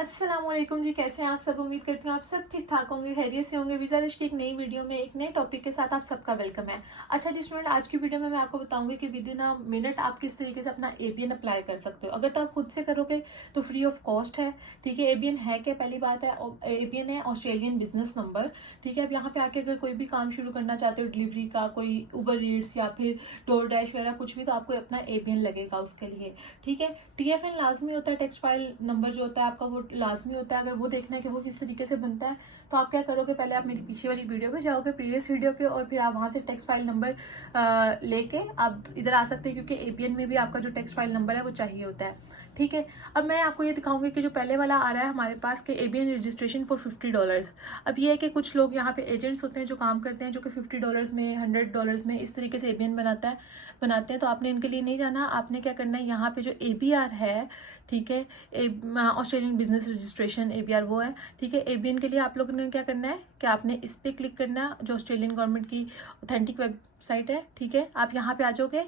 अस्सलामुअलैकुम जी, कैसे हैं आप सब। उम्मीद करती हूँ आप सब ठीक ठाक होंगे, खैरियत से होंगे। वीज़ा रिश की एक नई वीडियो में एक नए टॉपिक के साथ आप सबका वेलकम है। अच्छा जी स्टूडेंट, आज की वीडियो में मैं आपको बताऊंगी कि विद इन अ मिनट आप किस तरीके से अपना एबीएन अप्लाई कर सकते हो। अगर तो आप खुद से करोगे तो फ्री ऑफ कॉस्ट है। ठीक है, एबीएन है क्या, पहली बात है एबीएन है ऑस्ट्रेलियन बिजनेस नंबर। ठीक है, अब यहाँ पे आके अगर कोई भी काम शुरू करना चाहते हो, डिलीवरी का, कोई उबर ईट्स या फिर डोर डैश वगैरह कुछ भी, तो आपको अपना एबीएन लगेगा उसके लिए। ठीक है, टीएफएन लाजमी होता है, टेक्स्ट फाइल नंबर जो होता है आपका वो लाजमी होता है। अगर वो देखना है कि वो किस तरीके से बनता है तो आप क्या करोगे, पहले आप मेरी पीछे वाली वीडियो पे जाओगे, प्रीवियस वीडियो पे, और फिर आप वहां से टेक्स्ट फाइल नंबर लेके आप इधर आ सकते हैं, क्योंकि एबीएन में भी आपका जो टेक्स्ट फाइल नंबर है वो चाहिए होता है। ठीक है, अब मैं आपको ये दिखाऊंगी कि जो पहले वाला आ रहा है हमारे पास कि एबीएन रजिस्ट्रेशन फॉर $50। अब ये है कि कुछ लोग यहाँ पे एजेंट्स होते हैं जो काम करते हैं, जो कि $50 में, $100 में इस तरीके से एबीएन बनाते हैं। तो आपने इनके लिए नहीं जाना, आपने क्या करना है, यहाँ पे जो एबीआर है, ठीक है, ऑस्ट्रेलियन बिजनेस रजिस्ट्रेशन एबीआर वो है। ठीक है, एबीएन के लिए आप लोगों ने क्या करना है कि आपने इस पर क्लिक करना है, जो ऑस्ट्रेलियन गवर्नमेंट की ऑथेंटिक वेबसाइट है। ठीक है, आप यहाँ पे आ जाओगे,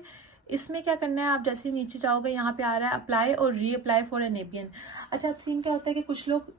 इसमें क्या करना है, आप जैसे ही नीचे जाओगे यहाँ पे आ रहा है अप्लाई और reapply for N ABN. अच्छा, अब सीन क्या होता है कि कुछ लोग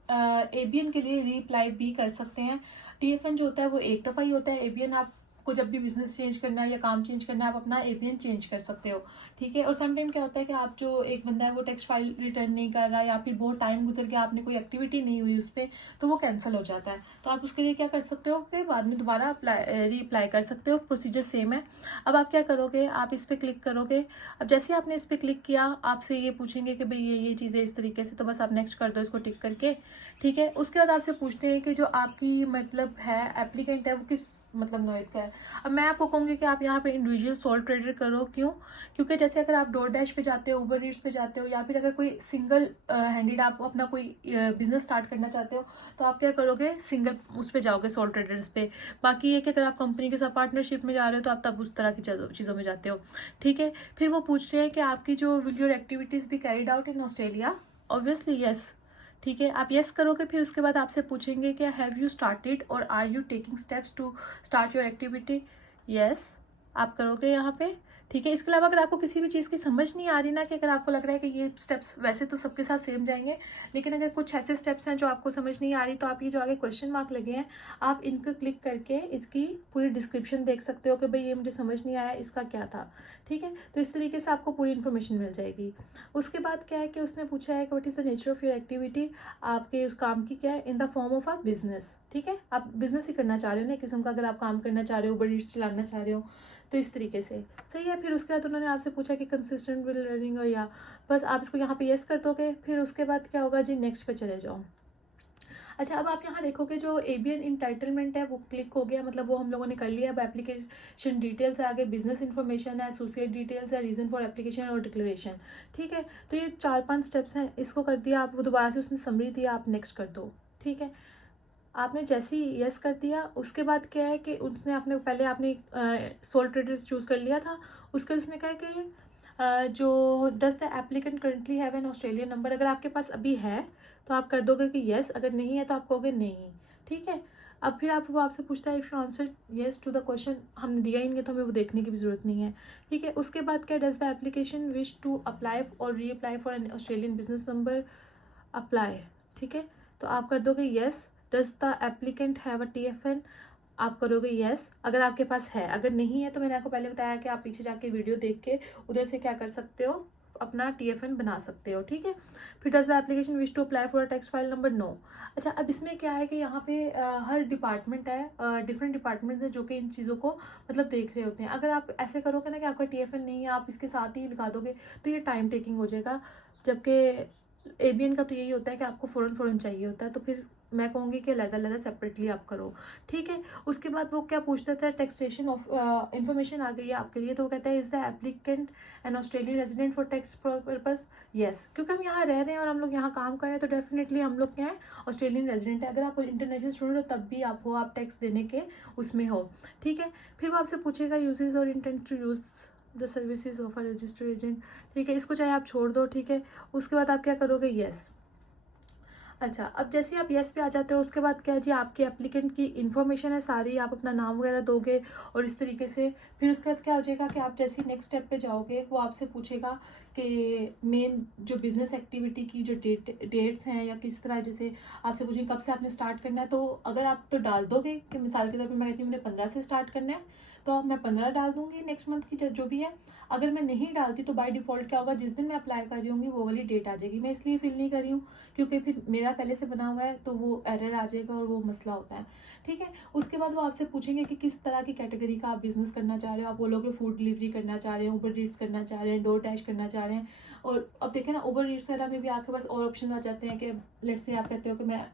एबीएन के लिए री अप्लाई भी कर सकते हैं। टीएफएन जो होता है वो एक दफ़ा ही होता है। एबीएन आपको जब भी बिजनेस चेंज करना है या काम चेंज करना है, आप अपना एबीएन चेंज कर सकते हो। ठीक है, और समटाइम क्या होता है कि आप जो एक बंदा है वो टेक्स्ट फाइल रिटर्न नहीं कर रहा, या फिर बहुत टाइम गुजर गया, आपने कोई एक्टिविटी नहीं हुई उस पर, तो वो कैंसिल हो जाता है। तो आप उसके लिए क्या कर सकते हो कि बाद में दोबारा री अप्लाई कर सकते हो। प्रोसीजर सेम है। अब आप क्या करोगे, आप इस पर क्लिक करोगे। अब जैसे आपने इस पर क्लिक किया, आपसे ये पूछेंगे कि भाई ये चीज़ें इस तरीके से, तो बस आप नेक्स्ट कर दो इसको टिक करके। ठीक है, उसके बाद आपसे पूछते हैं कि जो आपकी मतलब है एप्लीकेंट है वो किस मतलब नोएड का है। अब मैं आपको कहूँगी कि आप यहाँ पे इंडिविजुअल सोल ट्रेडर करो। क्यों? क्योंकि जैसे अगर आप डोर डैश पे जाते हो, उबर ईट्स पे जाते हो, या फिर अगर कोई सिंगल हैंडेड आप अपना कोई बिजनेस स्टार्ट करना चाहते हो, तो आप क्या करोगे, सिंगल उस पे जाओगे, सोल ट्रेडर्स पे। बाकी ये कि अगर आप कंपनी के साथ पार्टनरशिप में जा रहे हो तो आप तब उस तरह की चीज़ों में जाते हो। ठीक है, फिर वो पूछ रहे हैं कि आपकी जो विल योर एक्टिविटीज़ भी carried out in Australia. Obviously yes. ठीक है, आप यस करोगे, फिर उसके बाद आपसे पूछेंगे कि हैव यू स्टार्टेड और are you taking steps to start your activity. Yes आप करोगे यहाँ पे। ठीक है, इसके अलावा अगर आपको किसी भी चीज़ की समझ नहीं आ रही ना, कि अगर आपको लग रहा है कि ये स्टेप्स वैसे तो सबके साथ सेम जाएंगे, लेकिन अगर कुछ ऐसे स्टेप्स हैं जो आपको समझ नहीं आ रही, तो आप ये जो आगे क्वेश्चन मार्क लगे हैं, आप इनको क्लिक करके इसकी पूरी डिस्क्रिप्शन देख सकते हो कि भाई ये मुझे समझ नहीं आया, इसका क्या था। ठीक है, तो इस तरीके से आपको पूरी इन्फॉर्मेशन मिल जाएगी। उसके बाद क्या है कि उसने पूछा है कि what is the nature of your activity, आपके उस काम की क्या है, in the form of a business. ठीक है, आप बिजनेस ही करना चाह रहे हो ना, किस्म का अगर आप काम करना चाह रहे हो, बड़ी चलाना चाह रहे हो, तो इस तरीके से सही है। फिर उसके बाद उन्होंने आपसे पूछा कि कंसिस्टेंट विल लर्निंग, और या बस आप इसको यहाँ पे यस कर दोगे। फिर उसके बाद क्या होगा जी, नेक्स्ट पे चले जाओ। अच्छा, अब आप यहाँ देखोगे जो एबीएन इंटाइटलमेंट है वो क्लिक हो गया, मतलब वो हम लोगों ने कर लिया। अब एप्लीकेशन डिटेल्स है, आगे बिजनेस इन्फॉर्मेशन है, एसोसिएट डिटेल्स है, रीजन फॉर एप्लीकेशन और डिक्लेरेशन। ठीक है, तो ये 4-5 स्टेप्स हैं, इसको कर दिया आप, वो दोबारा से उसने समरी दिया, आप नेक्स्ट कर दो। ठीक है, आपने जैसे ही यस कर दिया, उसके बाद क्या है कि उसने आपने पहले आपने सोल ट्रेडर्स चूज़ कर लिया था, उसके उसने कहा कि जो does the applicant currently have an Australian number, अगर आपके पास अभी है तो आप कर दोगे कि यस, अगर नहीं है तो आप कहोगे नहीं। ठीक है, अब फिर वो आपसे पूछता है if you answer yes to the question, हमने दिया ही नहीं है तो हमें वो देखने की भी ज़रूरत नहीं है। ठीक है, उसके बाद क्या, does the application wish to apply और reapply for an Australian business number, apply. ठीक है, तो आप कर दोगे yes. Does the applicant have a TFN, आप करोगे यस अगर आपके पास है। अगर नहीं है तो मैंने आपको पहले बताया कि आप पीछे जाके वीडियो देख के उधर से क्या कर सकते हो, अपना टीएफएन बना सकते हो। ठीक है, फिर does the application wish to apply for a text file number, no. अच्छा, अब इसमें क्या है कि यहाँ पे हर डिपार्टमेंट है, डिफरेंट डिपार्टमेंट्स है जो कि इन चीज़ों को मतलब देख रहे होते हैं। अगर आप ऐसे करोगे ना कि आपका टीएफएन नहीं है, आप इसके साथ ही लगा दोगे, तो ये टाइम टेकिंग हो जाएगा। जबकि एबीएन का तो यही होता है कि आपको फ़ौरन फ़ौरन चाहिए होता है, तो फिर मैं कहूँगी कि अलग-अलग सेपरेटली आप करो। ठीक है, उसके बाद वो क्या पूछता था, टैक्सेशन ऑफ इन्फॉर्मेशन आ गई है आपके लिए, तो वो कहता है is the applicant an Australian resident for tax purpose. Yes, क्योंकि हम यहाँ रह रहे हैं और हम लोग यहाँ काम कर रहे हैं, तो डेफिनेटली हम लोग क्या है, ऑस्ट्रेलियन रेजिडेंट है। अगर आप इंटरनेशनल स्टूडेंट हो तब भी आप टैक्स देने के उसमें हो। ठीक है, फिर वो आपसे पूछेगा यूजेज और intent to use the services of a registered agent. ठीक है, इसको चाहे आप छोड़ दो। ठीक है, उसके बाद आप क्या करोगे, येस। अच्छा, अब जैसे आप येस पे आ जाते हो, उसके बाद क्या है जी, आपके एप्लीकेंट की इन्फॉर्मेशन है सारी, आप अपना नाम वगैरह दोगे और इस तरीके से। फिर उसके बाद क्या हो जाएगा कि आप जैसे नेक्स्ट स्टेप पे जाओगे, वो आपसे पूछेगा कि मेन जो बिज़नेस एक्टिविटी की जो डेट्स हैं या किस तरह, जैसे आपसे पूछें कब से आपने स्टार्ट करना है, तो अगर आप तो डाल दोगे कि मिसाल के तौर पे मैं कहती हूँ मैंने 15 से स्टार्ट करना है, तो अब मैं 15 डाल दूंगी नेक्स्ट मंथ की जो भी है। अगर मैं नहीं डालती तो बाय डिफ़ॉल्ट क्या होगा, जिस दिन मैं अप्लाई कर रही होंगी वो वाली डेट आ जाएगी। मैं इसलिए फिल नहीं कर रही हूँ क्योंकि फिर मेरा पहले से बना हुआ है तो वो एरर आ जाएगा और वो मसला होता है। ठीक है, उसके बाद वो आपसे पूछेंगे कि किस तरह की कैटेगरी का आप बिज़नेस करना चाह रहे हो। आप बोलोगे फूड डिलीवरी करना चाह रहे हैं, उबर ईट्स करना चाह रहे हैं, डोर डैश करना चाह रहे हैं। और अब देखें ना, उबर ईट्स वगैरह में भी आपके पास और ऑप्शन आ जाते हैं कि लेट्स से आप कहते हो कि मैं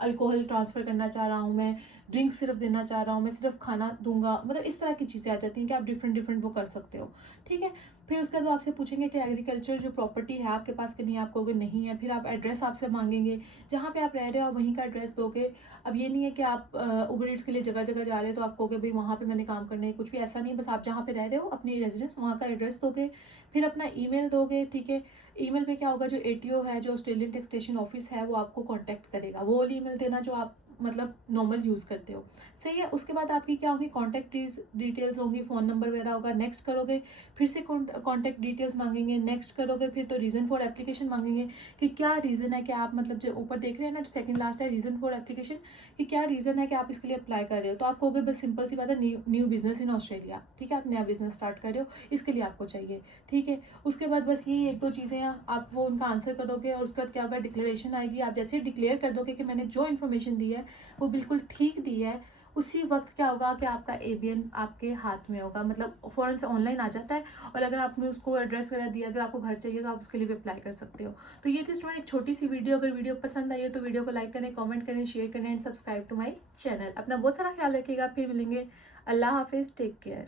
अल्कोहल ट्रांसफ़र करना चाह रहा हूँ, मैं ड्रिंक्स सिर्फ देना चाह रहा हूँ, मैं सिर्फ खाना दूंगा, मतलब इस तरह की चीज़ें आ जाती हैं कि आप डिफरेंट डिफरेंट वो कर सकते हो। ठीक है, फिर उसके बाद वो आपसे पूछेंगे कि एग्रीकल्चर जो प्रॉपर्टी है आपके पास कि नहीं, आप कहोगे नहीं है। फिर आप एड्रेस आपसे मांगेंगे, जहाँ पे आप रह रहे हो आप वहीं का एड्रेस दोगे। अब ये नहीं है कि आप उबर ईट्स के लिए जगह जगह जा रहे हो तो आप कहोगे भाई वहाँ पे मैंने काम करना है, कुछ भी ऐसा नहीं है। बस आप जहाँ पे रह रहे हो अपनी रेजिडेंस वहाँ का एड्रेस दोगे, फिर अपना ईमेल दोगे। ठीक है, ईमेल पे क्या होगा, जो एटीओ है, जो ऑस्ट्रेलियन टैक्सेशन ऑफिस है, वो आपको कांटेक्ट करेगा। वो वाली ईमेल देना जो आप मतलब नॉर्मल यूज़ करते हो। सही है, उसके बाद आपकी क्या होगी, कॉन्टैक्ट डिटेल्स होंगी, फ़ोन नंबर वगैरह होगा। नेक्स्ट करोगे, फिर से कॉन्टैक्ट डिटेल्स मांगेंगे। नेक्स्ट करोगे फिर तो रीज़न फॉर एप्लीकेशन मांगेंगे कि क्या रीज़न है कि आप मतलब जो ऊपर देख रहे हैं ना, जो सेकंड लास्ट है रीज़न फॉर एप्लीकेशन, कि क्या रीज़न है कि आप इसके लिए अप्लाई कर रहे हो। तो आप कहोगे बस सिंपल सी बात है, न्यू बिज़नेस इन ऑस्ट्रेलिया। ठीक है, आप नया बिज़नेस स्टार्ट कर रहे हो, इसके लिए आपको चाहिए। ठीक है, उसके बाद बस ये एक दो चीज़ें हैं, आप वो उनका आंसर करोगे। और उसके बाद क्या होगा, डिक्लेरेशन आएगी। आप जैसे डिक्लेयर कर दोगे कि मैंने जो इन्फॉर्मेशन दी है वो बिल्कुल ठीक दी है, उसी वक्त क्या होगा कि आपका एबीएन आपके हाथ में होगा, मतलब फ़ौरन से ऑनलाइन आ जाता है। और अगर आपने उसको एड्रेस वगैरह दिया, अगर आपको घर चाहिए तो आप उसके लिए भी अप्लाई कर सकते हो। तो ये थी स्टूडेंट एक छोटी सी वीडियो। अगर वीडियो पसंद आई हो तो वीडियो को लाइक करें, कमेंट करें, शेयर करें and subscribe to my channel. अपना बहुत सारा ख्याल रखिएगा, फिर मिलेंगे। अल्लाह हाफिज़, टेक केयर।